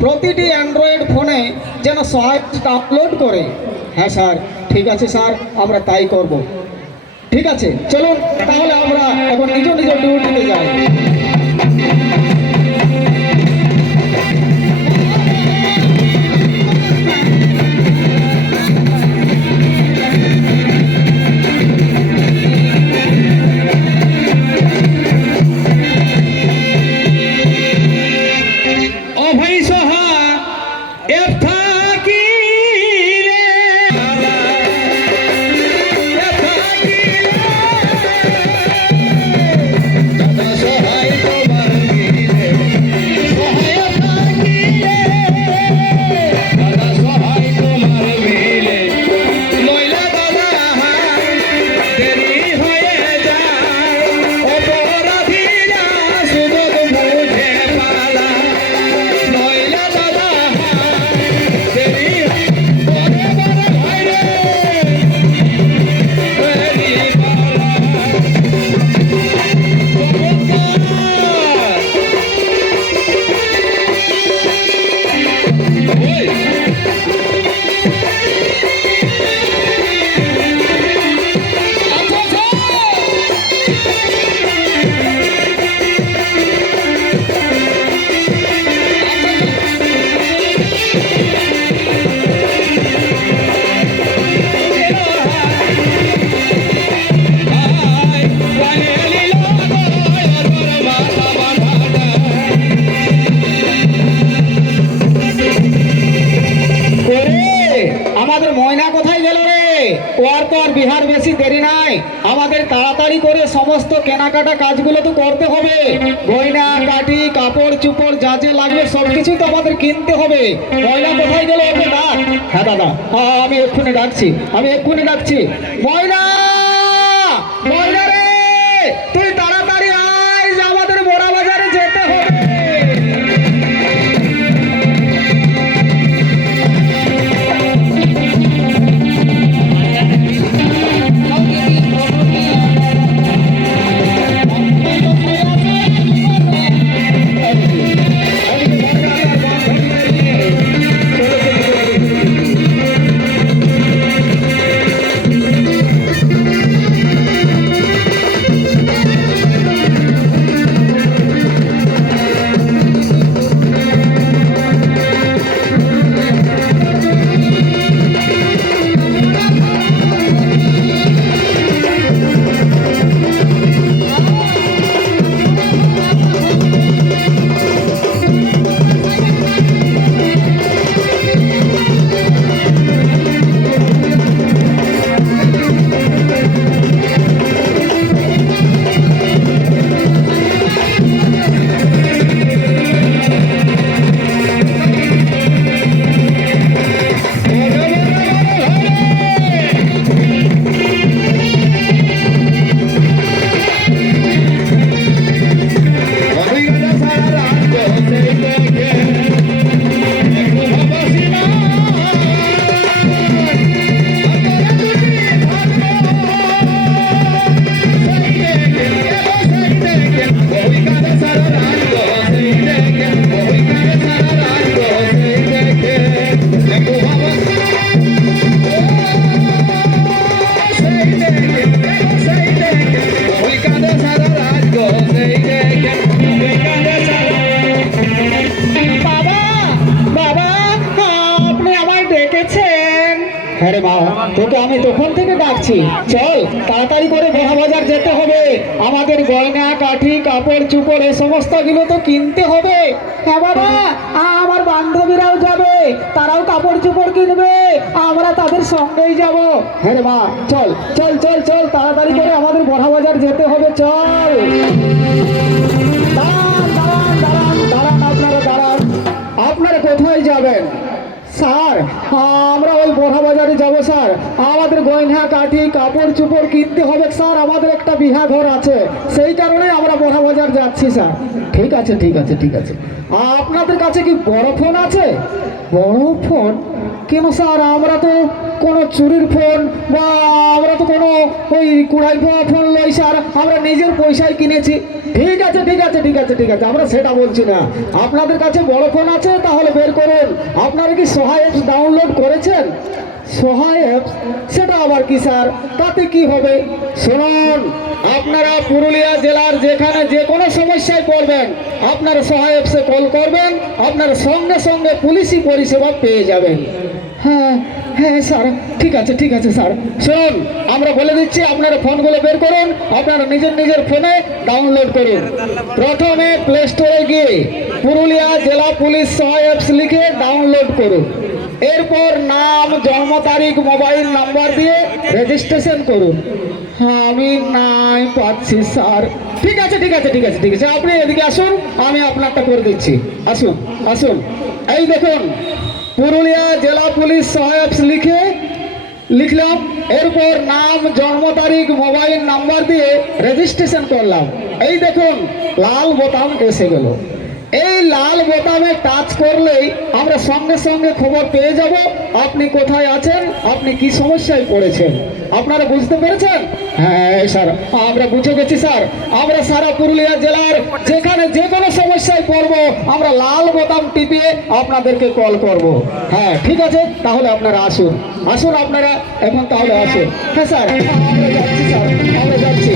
প্রতিটি অ্যান্ড্রয়েড ফোনে যেন সহায়তা ডাউনলোড করে। হ্যাঁ স্যার, ঠিক আছে স্যার, আমরা তাই করব। ঠিক আছে, চলুন তাহলে আমরা এখন নিজ নিজ ডিউটিতে যাই। আমাদের ময়না কোথায় গেল রে? ওর তো আর বিহার বেশি দেরি নাই। আমাদের তাড়াতাড়ি করে সমস্ত কেনাকাটা কাজগুলো তো করতে হবে। গয়না কাঠি কাপড় চুপড় যা যা লাগবে সবকিছুই তো আমাদের কিনতে হবে। ময়না কোথায় গেল? ওকে ডাক। হ্যাঁ দাদা, আমি এক্ষুনি ডাকছি। ময়না, ময়না রে, তুই তাড়াতাড়ি আয়, যে আমাদের বড়া বাজারে যেতে হবে। হ্যাঁ রে মা, তোকে আমি তখন থেকে ডাকছি। চল তাড়াতাড়ি করে বড়া বাজার যেতে হবে। আমাদের গয়না কাঠি কাপড় চুপড় এ সমস্তগুলো তো কিনতে হবে। হ্যাঁ বাবা, আমার বান্ধবীরাও যাবে, তারাও কাপড় চুপড় কিনবে, আমরা তাদের সঙ্গেই যাব। হ্যাঁ রে মা, চল চল চল চল, তাড়াতাড়ি করে আমাদের বড়া বাজার যেতে হবে। চল। দাঁড়ান দাঁড়ান দাঁড়ান দাঁড়ান, আপনারা দাঁড়ান। আপনারা কোথায় যাবেন? স্যার, আমরা ওই বড়া বাজারে যাব স্যার। আমাদের গয়না কাঠি কাপড় চুপড় কিনতে হবে স্যার। আমাদের একটা বিহা ঘর আছে, সেই কারণে আমরা বড়া বাজার যাচ্ছি স্যার। ঠিক আছে ঠিক আছে ঠিক আছে। আপনাদের কাছে কি বড় ফোন আছে? বড় ফোন কেন স্যার? আমরা তো কোনো চুরির ফোন বা আমরা তো কোনো ওই কুড়াই পাওয়া ফোন লই স্যার, আমরা নিজের পয়সায় কিনেছি। ঠিক আছে ঠিক আছে ঠিক আছে ঠিক আছে, আমরা সেটা বলছি না। আপনাদের কাছে বড় ফোন আছে তাহলে বের করুন। আপনারা কি সহায় অ্যাপস ডাউনলোড করেছেন? সহায় অ্যাপস সেটা আবার কি স্যার, তাতে কি হবে? শুনুন, আপনারা পুরুলিয়া জেলার যেখানে যে কোনো সমস্যায় পড়বেন আপনারা সহায় অ্যাপসে কল করবেন, আপনারা সঙ্গে সঙ্গে পুলিশি পরিষেবা পেয়ে যাবেন। হ্যাঁ হ্যাঁ স্যার, ঠিক আছে ঠিক আছে স্যার। শুনুন, আমরা বলে দিচ্ছি, আপনারা ফোনগুলো বের করুন, আপনারা নিজের নিজের ফোনে ডাউনলোড করুন। প্রথমে প্লে স্টোরে গিয়ে পুরুলিয়া জেলা পুলিশ সহায় অ্যাপস লিখে ডাউনলোড করুন। এরপর নাম, জন্ম তারিখ, মোবাইল নাম্বার দিয়ে রেজিস্ট্রেশন করুন। হ্যাঁ, আমি নাই পাচ্ছি স্যার। ঠিক আছে ঠিক আছে ঠিক আছে ঠিক আছে, আপনি এদিকে আসুন, আমি আপনারটা করে দিচ্ছি। আসুন আসুন, এই দেখুন পুরুলিয়া জেলা পুলিশ সহায় অ্যাপস লিখলাম, এরপর নাম, জন্ম তারিখ, মোবাইল নাম্বার দিয়ে রেজিস্ট্রেশন করলাম। এই দেখুন লাল বোতাম এসে গেল। এই লাল বোতামে টাচ করলেই আমরা সঙ্গে সঙ্গে খবর পেয়ে যাব আপনি কোথায় আছেন, আপনি কি সমস্যায় পড়েছেন। আপনারা বুঝতে পেরেছেন? হ্যাঁ স্যার, আমরা বুঝে গেছি স্যার। আমরা সারা পুরুলিয়া জেলার যেখানে যে কোনো সমস্যায় পড়ব আমরা লাল বোতাম টিপিয়ে আপনাদেরকে কল করব। হ্যাঁ ঠিক আছে, তাহলে আপনারা আসুন আসুন, আপনারা এখন তাহলে আসুন। হ্যাঁ স্যার, আমরা যাচ্ছি স্যার, আমরা যাচ্ছি।